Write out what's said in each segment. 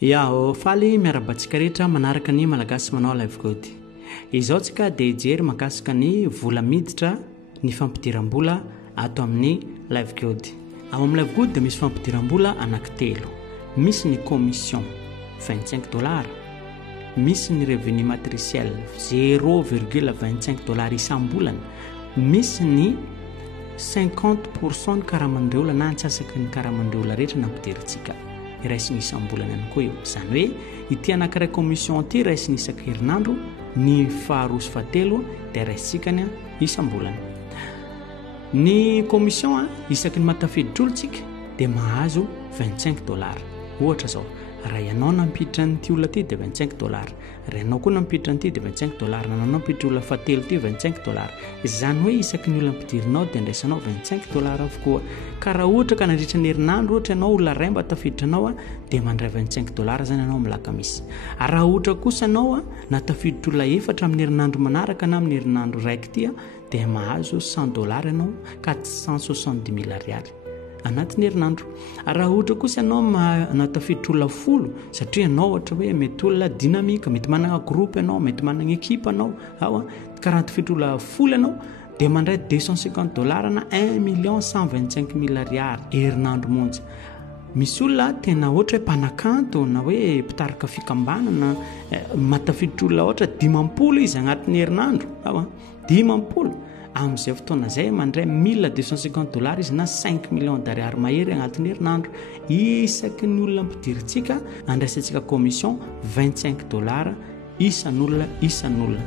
Faly miarabantsika rehetra manaraka ny malagasy manao live good. Izao tsika dia jery makasika ny vola miditra ny fampidiram-bola ato amin'ny live good. Ao amin'ny live good dia misy fampidiram-bola anankitelo. Misy ny commission $25, misy ny revenu matriciel $0,25 isam-bolana, misy ny 50% karaman'ireo na antsasaky ny karaman'ireo rehetra nampidirintsika. Iraisiny isam-bolana ihany koa io. Izany hoe ity anankiray commission ity raisiny isan-kerinandro, ny faharoa sy fahatelo dia raisitsika ny isam-bolana. Ny commission isaky ny matafiditry dia mahazo $25. Ohatra zao, raha ianao nampiditra n'ity olona ity dia $25, raha ianao koa nampiditra n'ity dia $25, nanao nampiditra olona fahatelo ity $25. Izany hoe isaky ny olona ampidirinao dia andraisanao $25 avokoa. Ka raha ohatra ka nandritra ny herinandro, ohatra ianao olona ray mba tafiditra anao dia mandray $25 zany ianao milaka misy. Raha ohatra kosa anao na tafiditra olona efatra amin'ny herinandro manaraka na amin'ny herinandro raiky ity dia mahazo $100 ianao, $470,000 anatin'ny herinandro. Raha ohatra kosa ianao natafiditra olona 10 satria ianao ohatra hoe mety olona dinamika, mety manana groupe ianao, mety manana ekipa ianao, ka raha tafiditra olona 10 ianao dia mandray $250 na $1,125,000 herinandro monja. Misy olona tena ohatra hoe mpanakanto na hoe mpitarika fikambanana, matafiditra olona ohatra 50 izy agnatin'ny herinandro, 50. Amin'izay fotoana izay mandray $1,250 izy na $5 millions mahery agnatin'ny herinandro. Isaky ny olona ampidirintsika andraisantsika commission $25 isan'olona.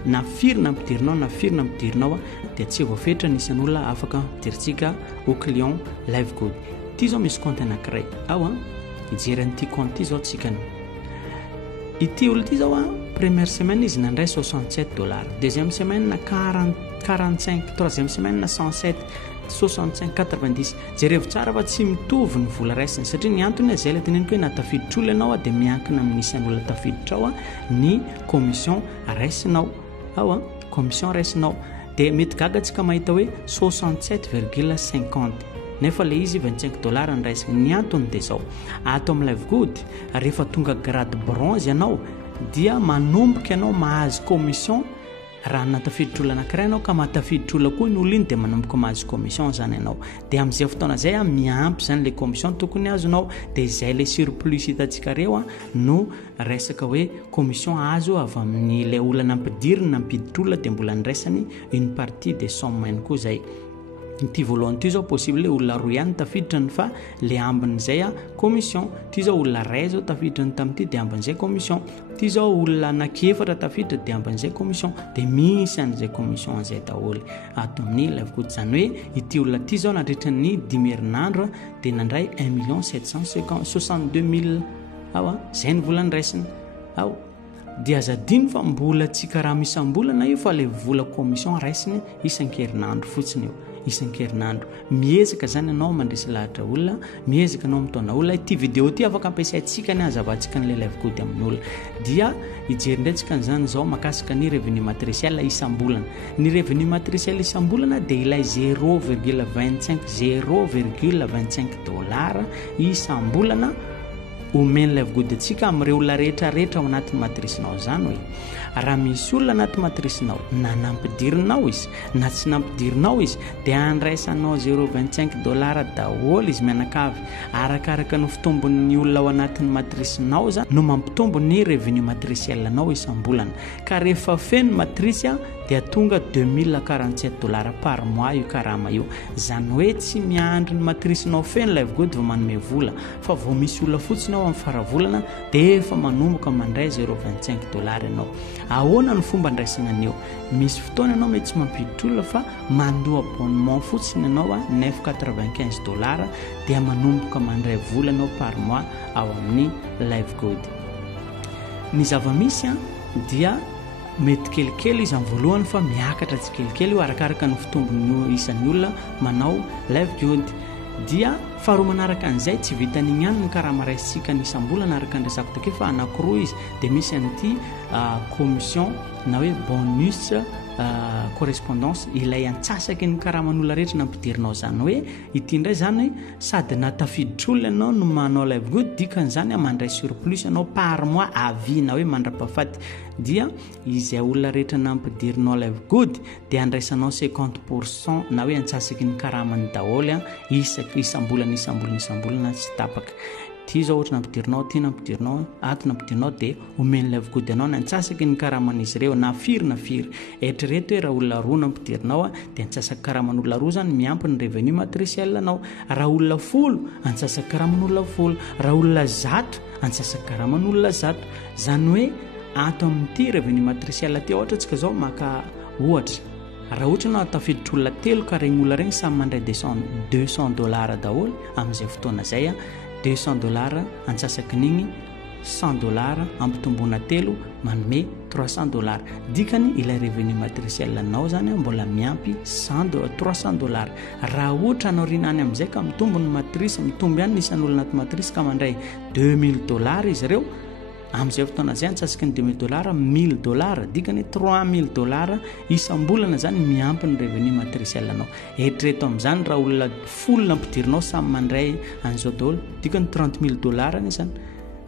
Na firina ampidirinao na firina ampidirinao dia tsy voafetra ny isan'olona afaka ampidirintsika au client live good. Ity zao misy compte anankiray. Ijery an'ity compte ity zao tsikany. Ity olona ity zao première semaine izy nandray $67, deuxième semaine na 45, troisième semaine na 107, 65, 90. Jereo tsara fa tsy mitovy ny vola raisiny satria ny antony izay teneniko hoe natafiditra olona ianao dia miankina amin'ny isan'olona tafiditra ao ny commission raisinao. Commission raisinao dia mety gagatsika mahita hoe 67,50. Nefa le izy $25 ny raisiny. Ny antony dia zao, ato amin'ny live good rehefa tonga grade bronze ianao dia manomboka ianao mahazo commission. Raha natafiditra olona anankiray ianao ka matafiditra olona koa ny olona iny dia manomboka mahazo commission zany ianao. Dia amin'izay fotoana izay miampy zany le commission tokony azonao. Dia izay le surplus hitantsika reo no resaka hoe commission azo avy amin'ilay olona nampidiriny nampiditra olona dia mbola niraisany une partie des sommes ihany koa zay. Ity voalohany ity zao possible olona roa ihany tafiditrany fa le ambin'izay commission. Ity zao olona ray zao tafiditrany tamin'ity dia ambin'izay commission. Ity zao olona anankiefatra tafiditra dia ambin'izay commission. Dia misy an'izay commission izay daholo ato amin'ny live good. Izany hoe ity olona ity zao nandritra ny 10 herinandro dia nandray $1,762,000. Zay ny vola niraisiny. Dia azadino fa mbola tsy karaha misam-bolana io fa le vola commission raisiny isan-kerinandro fotsiny io. Isan-kerinandro miezaka zany ianao mandresy lahatra olona, miezaka ianao mitondra olona. Ity vidéo ity afaka ampiasaintsika ny azavantsika ny live good amin'ny olona. Dia ijery ndraitsika zany zao makasika ny revenu matriciel isam-bolana. Ny revenu matriciel isam-bolana dia ilay $0,25 isam-bolana omeny live good antsika amin'ireo olona rehetrarehetra ao anatin'ny matrisinao. Zany hoe raha misy olona anaty matrisinao na nampidirinao izy na tsy nampidirinao izy dia andraisanao $0,25 daholo izy mianakavy, arakaraka ny fitombon'ny olona ao anatin'ny matrisinao zany no mampitombo ny revenu matriciel anao isam-bolana. Ka rehefa feno matrisy dia tonga $2,047 par mois io karama io. Zany hoe tsy miandry ny matrisinao feno live good vao manome vola, fa vao misy olona fotsiny ao amin'ny faravolana dia efa manomboka mandray $0,25 ianao. Ahoana ny fomba ndraisina an'io? Misy fotoana ianao mety tsy mampiditra olona fa mandoa abonnement fotsiny ianao $9,95 dia manomboka mandray vola ianao par mois ao amin'ny live good. Ny zava-misy dia mety kelikely izy amin'ny voalohany fa miakatra tsy kelikely io arakaraka ny fitombon'ny isan'ny olona manao live good. Dia faharoa manaraka an'izay tsy vitan'igny ihany ny karama raisitsika nisam-bolana araka andrasako takeo fa anakiroa izy dia misy an'ity commission na hoe bonus correspondance ilay antsasaky ny karaman'olona rehetra nampidirinao zany hoe ity indray zany sady natafiditra olona ianao no manao live good dikan'izany mandray surplus ianao par mois avina hoe mandra-pahafaty dia izay olona rehetra nampidirinao live good dia andraisanao 50% na hoe antsasaky ny karamany daholy isam-bolana tsy tapaka ty zao ohatra nampidirinao ty nampidirinao ato nampidirinao dia omeny live good ianao ny antsasaky ny karaman'izy ireo na firy eritrereto hoe raha olona roa nampidirinao dia antsasaky karaman'olona roa zany miampy ny revenu matriciel anao raha olona 10 antsasaky karaman'olona 10 raha olona 100 antsasaky karaman'olona 100 zany hoe ato amin'ity revenu matriciel ty ohatra tsika zao maka ohatra raha ohatra ianao tafiditra olona 3 ka regny olona regny samy mandray $200 daholo amin'izay fotoana zay $200 antsasaky n'igny $100 ampitombona 3 manome $300 dikany ilay revenu matriciel anao zany mbola miampy $300 raha ohatra anao rinany amin'izay ka mitombo ny matrice mitombo ihany nisan'olona anaty matrice ka mandray $2000 izy ireo amin'izay fotoana zay antsasaky ny $2000 $1000 dikany $3000 isam-bolana zany miampy ny revenu matriciel anao eritreto amin'izany raha olona 10 nampidirinao samy mandray an'izao daholo dikany $30,000 ny zany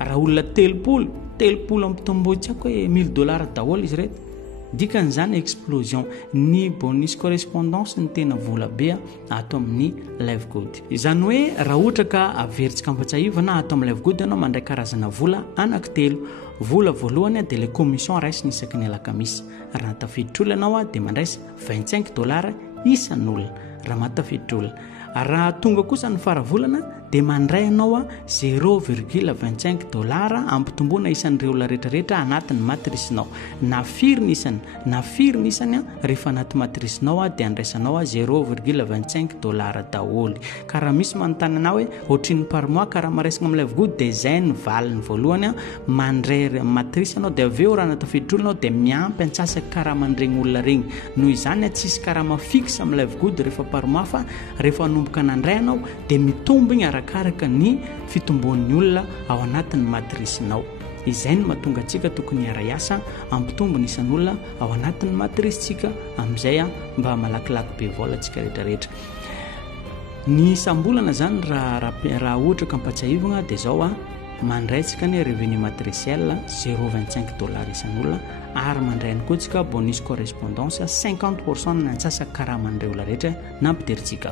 raha olona 30 ampitombo tsy haiko hoe $1000 daholo izy reto dikan'izany explosion ny bonus correspondance ny tena vola be ato amin'ny live good izany hoe raha ohatra ka averitsika ampatsahivana ato amin'ny live good ianao mandray karazana vola anaky 3 vola voalohany dia le commission raisiny isaky ny alakamisy raha natafiditra olona ianao dia mandraisa $25 isan'olona raha matafiditra olona raha tonga kosa ny faravolana dia mandray ianao $0,25 ampitombona isan'ireo olona rehetrarehetra anatin'ny matrisinao na firy ny isany rehefa anaty matrisinao dia andraisanao $0,25 daholo ka raha misy manontany anao hoe ohatriny par mois ka raha maraisina amin'ny live good dia izay ny valiny voalohany mandray matrisy ianao dia aveo raha natafiditra olona dia miampy antsasaky karaman'iregny olona regny noho izany tsisy karama fixe amin'ny live good rehefa par mois fa rehefa nomboka nandray anao dia mitombo igny arakaraka ny fitombon'ny olona ao anatin'ny matrisinao izay no mahatonga antsika tokony ara-iasa ampitombony isan'olona ao anatin'ny matrisitsika amin'izay mba malakilaky be vola antsika rehetrarehetra ny isam-bolana zany raha ohatra ka ampatsahivana dia zao mandray tsika ny revenu matriciel $0,25 isan'olona ary mandray any koa tsika bonus correspondance 50% ny antsasaky karaman'ireo olona rehetra nampidiritsika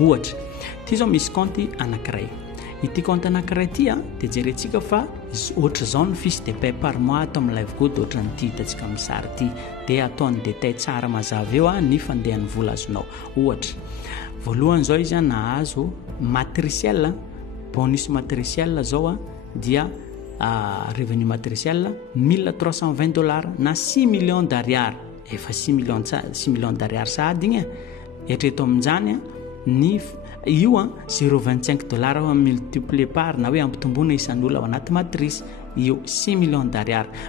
ohatra ty zao misy compte anankiray ity compte anankiray ty dia jerentsika fa ohatra zao ny fiche de paie par mois atao amin'ny live good ohatra ny ty hitantsika amin'ny sary ty dia ataony détail tsara mazava eo ny fandehan'ny vola azonao ohatra voalohany zao izy nahazo matriciel bonus matriciel zao dia revenu matriciel $1,320 na $6 millions efa $6 millions sahady igny eritreto amin'izany ny io $0,25 multiplié par na hoe ampitombona isan'olona ao anaty matrice io $6 millions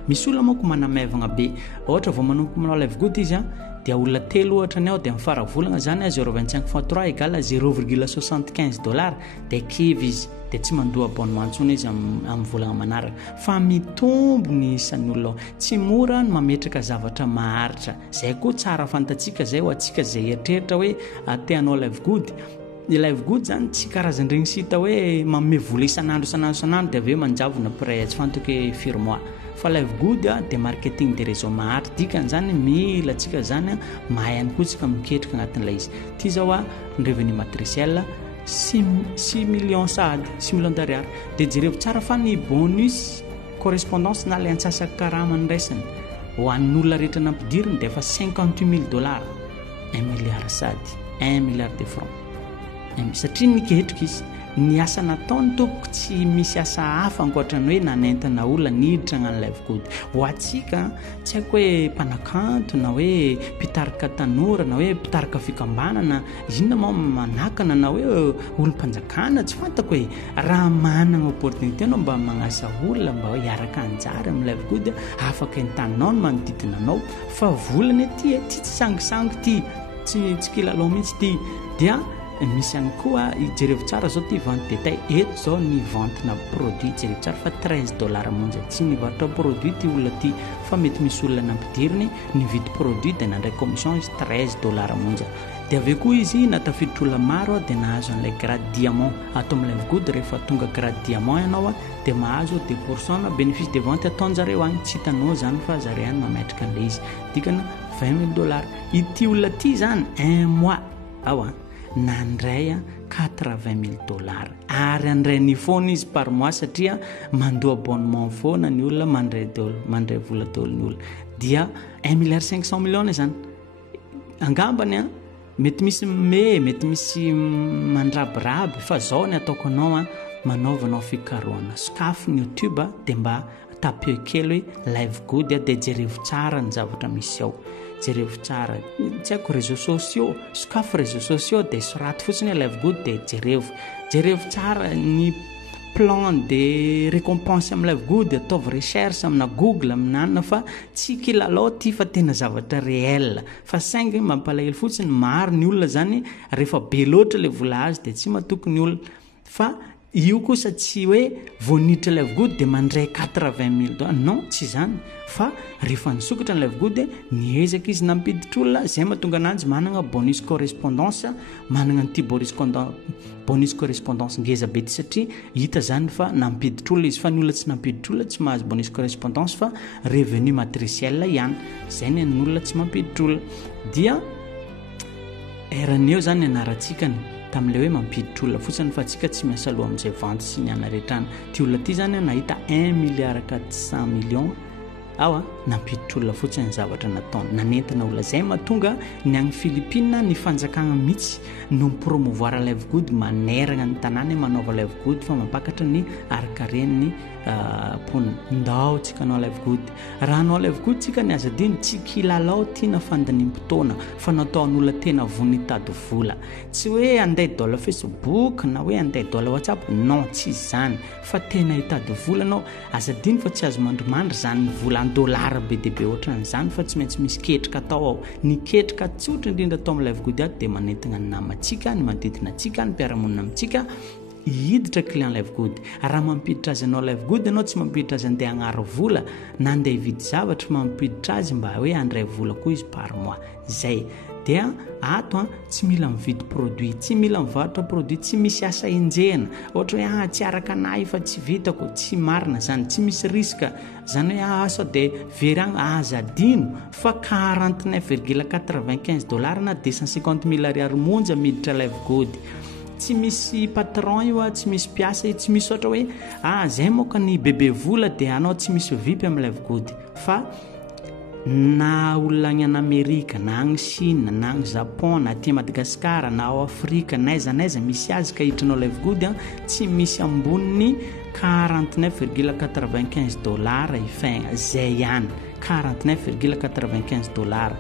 misy olona moa ko manamevagna be ohatra vao manomboka manao live good izy dia olona 3 ohatra ny ao dia mifaravolagna zany $0,25 x 3 égale $0,75 dia kivy izy dia tsy mandoa abonnement ntsony izy amin'ny volagna manaraka fa mitombo ny isan'ny olona tsy mora ny mametraka zavatra maharitra zay koa tsara fantatsika zay ho atsika zay eritreritra hoe teanao live good ny live good zany tsy karazan'iregny sita hoe manome vola isan'andro dia aveo manjavona près tsy fantoko hoe firy mois fa live good dia marketing de réseau maharitra dikan'izany mila atsika zany mahay any koa tsika miketrika agnatin'ilay izy ty zao ny revenu matriciel $6 millions sahady $6 millions dia jerevo tsara fa ny bonus correspondance na le antsasaky karamany raisiny ho an'olona rehetra nampidiriny dia efa $58,000 $1 milliard sady $1 milliard de francs satria niketrika izy ny asa nataony tompoko tsy misy asa hafa ankoatrany hoe nanentana olona niditra agnany live good ho atsika tsy haiko hoe mpanakanto na hoe mpitarika tanora na hoe mpitarika fikambanana inona moa manakana na hoe olom-panjakana tsy fantako hoe raha manana opportunité anao mba magnasa olona mba hiaraka anjara amin'ny live good afaka entanao no manodidina anao fa volana ty tsy sangisangy ty tsy kilalao mihitsy ty dia misy ihany koa ijerevo tsara zao ty vente détail eto zao ny ventena produit jerevo tsara fa $13 monja tsy nivarotra produit ty olona ty fa mety misy olona nampidiriny nividy produit dia nandray commission izy $13 monja dia aveo koa izy natafiditra maro dia nahazo an'ilay grade diamant atao amin'ilay vigody rehefa tonga grade diamant ianao dia mahazo 2% na bénéfice de vente ataonjareo agny tsy hitanao zany fa zareo any mametraka an'ilay izy dikana $20,000 ity olona ty zany un mois nandray $80,000 ary andrainy foana izy par mois satria mandoa abonnement foana ny olona mandray vola daholo ny olona dia 1,500,000,000 zany angambany mety misy mety misy mandrabiraby fa zao ny ataoko anao manaovanao fikarohana sakafo ny YouTube dia mba tapio kely hoe live good dia jerevo tsara ny zavatra misy ao jerevo tsara tsy haiko réseaux sociaux sakafo réseaux sociaux dia soraty fotsiny live good dia jerevo tsara ny plan de récompense amin'ny live good ataovy recherche amina Google amin'anna fa tsy kilalao ty fa tena zavatra réel fa saingy mampalahelo fotsiny maro ny olona zany rehefa be loatra le vola azy dia tsy matoko ny olona fa io kosa tsy hoe vonitra live good dia mandray $80,000 non tsy zany fa rehefa nisokatra ny live good niezaka izy nampiditra olona zay mahatonga ananjy manana bonus correspondance manana an'ity bonus correspondance ngeza be ty satria hita zany fa nampiditra olona izy fa ny olona tsy nampiditra olona tsy mahazo bonus correspondance fa revenu matriciel ihany zay ny olona tsy mampiditra olona dia eraneo zany anarantsika tam'le hoe mampiditra olona fotsiny fa tsika tsy miasa loha amin'izay vente sy ny anarehetrana ty olona ty zany nahita $1,400,000,000 nampiditra olona fotsiny zavatra nataony nanentana olona zay mahatonga ny agny Philippines ny fanjakagna mihitsy no promouvoir live good maneragna ny tanàna manaova live good fa mampakatra ny arikaren'ny ponina ndao tsika anao live good raha anao live good tsika ny azadiny tsy kilalao tiana fandaniam-potoana fa nataon'olona tena vonitady vola tsy hoe anday dola Facebook na hoe anday dola WhatsApp non tsy zany fa tena hitady vola anao azadiny fa tsy azo mandrimandry zany vola $1 be dia be ohatran'izany fa tsy maintsy misy ketrika atao ao ny ketrika tsotra indrindra atao amin'ny live good ato dia manentana ny namantsika ny manodidina antsika ny mpiaramonina amintsika hiditra client live good raha mampiditra azy anao live good anao tsy mampiditra azy andeha agnaro vola na andeha hividy zavatra mampiditra azy mba hoe andray vola koa izy par mois zay dia ato tsy mila mividy produit tsy mila mivarotra produit tsy misy asa enjehana ohatra hoe tsy araka anahy fa tsy vitako tsy marina zany tsy misy risque zany hoe sao dia very agny azadino fa $49,95 na $250,000 monja miditra live good tsy misy patron io tsy misy piasa tsy misy ohatra hoe zay moka ny bebe vola dia anao tsy misy vipy amin'ny live good fa na olona agny an'Amerika na agny Chine na agny Japon na aty Madagasikara na ao Afrika naiza misy azy ka hitranao live good tsy misy amboniny $49,95 ifagna zay ihany $49,95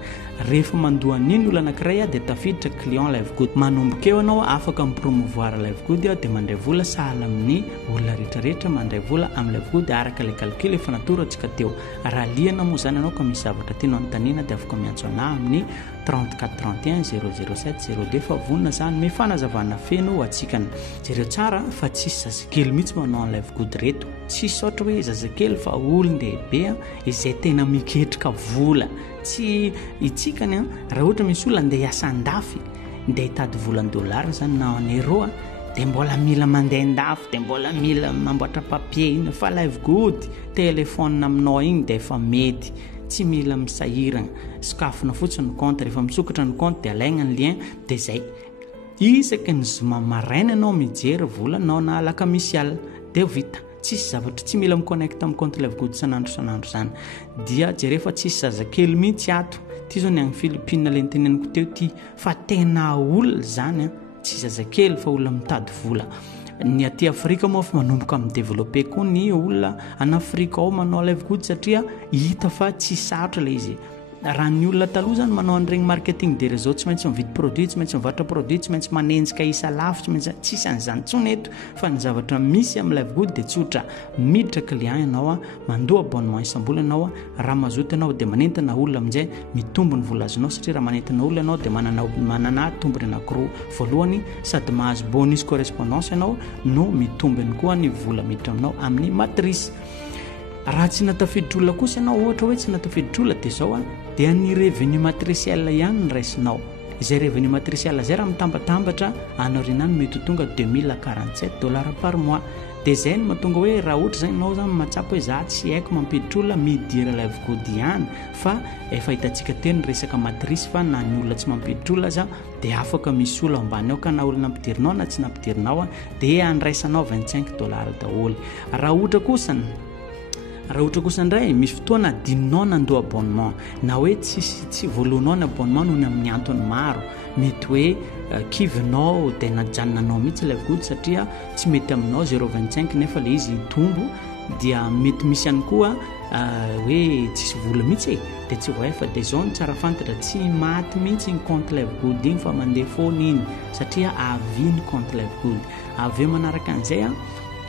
rehefa mandoan'iny olona anankiray dia tafiditra client live good manomboka eo anao afaka mipromouvoir live good dia mandray vola sahala amin'ny olona rehetrarehetra mandray vola amin'ny live good araka le calcul efa natorantsika teo raha liana moa zany anao ka misy zavatra tianao anotaniana dia afaka miantso anahy amin'ny 34 31 007 02 fa vonona zany me fanazavana feno ho atsikany jereo tsara fa tsisy zazakely mihitsy manao ny live good reto tsisy ohatra hoe zazakely fa olon-dehibe izay tena miketrika vola tsy itsikany raha ohatra misy olona andeha hiasa andafy ndeha hitady volan-$1 zany na en euro dia mbola mila mandeha andafy dia mbola mila mamboatra papier iny fa live good telefônina aminao igny dia efa mety tsy mila misahirana sakafona fotsiny ny compte rehefa misokatra ny compte dia alaigna ny lien dia zay isaky ny zoma maraina anao mijery vola anao na alaka misy alina dia vita tsisy zavatra tsy mila miconnecte amin'ny compte live good sanandro zany dia jerefa tsisy zazakely mihitsy ato ty zao ny agny Philippines le niteneniko teo ty fa tena olona zany tsy zazakely fa olona mitady vola ny aty Afrika moa fa manomboka amin'ny développé koa ny olona an'Afrika ao manao live good satria hita fa tsy sarotra le izy raha ny olona taloha zany manao an'regny marketing de réseau tsy maintsy mividy produit tsy maintsy mivarotra produit tsy maintsy manenjika isa lafo tsy maintsy tsisy an'izany tsony eto fa ny zavatra misy amin'ny live good de tsotra miditra client ianao a mandoa abonnement isam-bola ianao a raha mazoto ianao de manentana olona amin'izay mitombo ny vola azonao satria raha manentana olona ianao de manana tombony anankiroa voalohany sady mahazo bonus correspondance ianao no mitombony koa ny vola miditra aminao amin'ny matrice. Raha tsy natafiditra olona kosa ianao ohatra hoe tsy natafiditra olona de zao a dia ny revenu matriciel ihany ny raisinao. Izay revenu matriciel zay raha mitambatambatra anaorinany mety tonga $2047 par mois. De zay no mahatonga hoe raha ohatra zany ianao zany matsapa hoe za tsy haiko mampiditra olona midira live good ihany fa efa hitantsika teo ny resaka matrice fa na ny olona tsy mampiditra olona aza de afaka misy olona ambany ao ka na olona nampidirinao na tsy nampidirinao a de andraisanao $25 daholo. Raha ohatra kosa indray misy fotoana dininao nandoa abonnement na hoe tsy voalohanao ny abonnement noho ny amin'ny antony maro mety hoe kivinao de najanonanao mihitsy live good satria tsy mety aminao 0.25 nefa le izy tombo dia mety misy ihany koa hoe tsisy vola mihitsy de tsy voaefa de zao ny tsara fantatra tsy maty mihitsy ny compte live good igny fa mandeha foana iny satria avy ny compte live good aveo manaraka an'izay a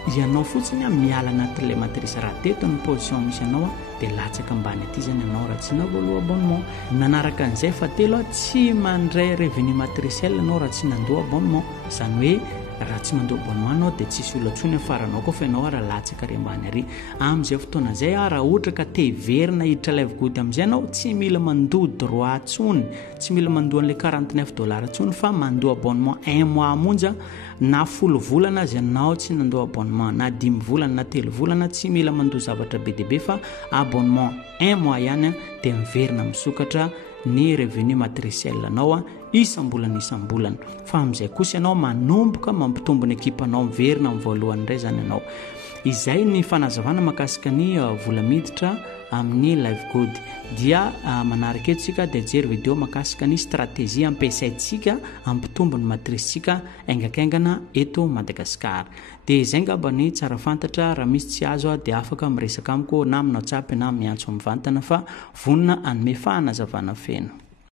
ianao fotsiny a miala anatin'ilay matrice raha teto ny position misy ianao a de latsaka ambany aty zany ianao raha tsy navoaloha abonnement. Nanaraka an'izay fa telo a tsy mandray revenu matriciel ianao raha tsy nandoa abonnement zany hoe raha tsy mandoa abonnement anao de tsisy olona tsony afaranao koa fa ianao raha latsaka ary ambany ary amin'izay fotoana zay a raha ohatra ka te hiverina hiditra live good amin'izay ianao tsy mila mandoa droit tsony tsy mila mandoa an'ilay $49 tsony fa mandoa abonnement 1 mois monja na 10 volana azy ianao tsy nandoa abonnement na 10 volana na 3 volana tsy mila mandoa zavatra be deabe fa abonnement 1 mois ihany de miverina misokatra ny revenu matriciel anao a isam-bolana fa amin'izay kosa ianao manomboka mampitombo ny ekipanao miverina amin'ny voalohany indray zany ianao. Izay ny fanazavana mahakasika ny vola miditra amin'ny live good dia manaraka eto tsika de jery video mahakasika ny stratégie ampiasaitsika ampitombo ny matricetsika aingakaingana eto Madagasikara. De zay ngamba ny tsara fantatra raha misy tsy azo de afaka miresaka amiko na amin'ny WhatsApp na miantso mivantana fa vonona anome fanazavana feno.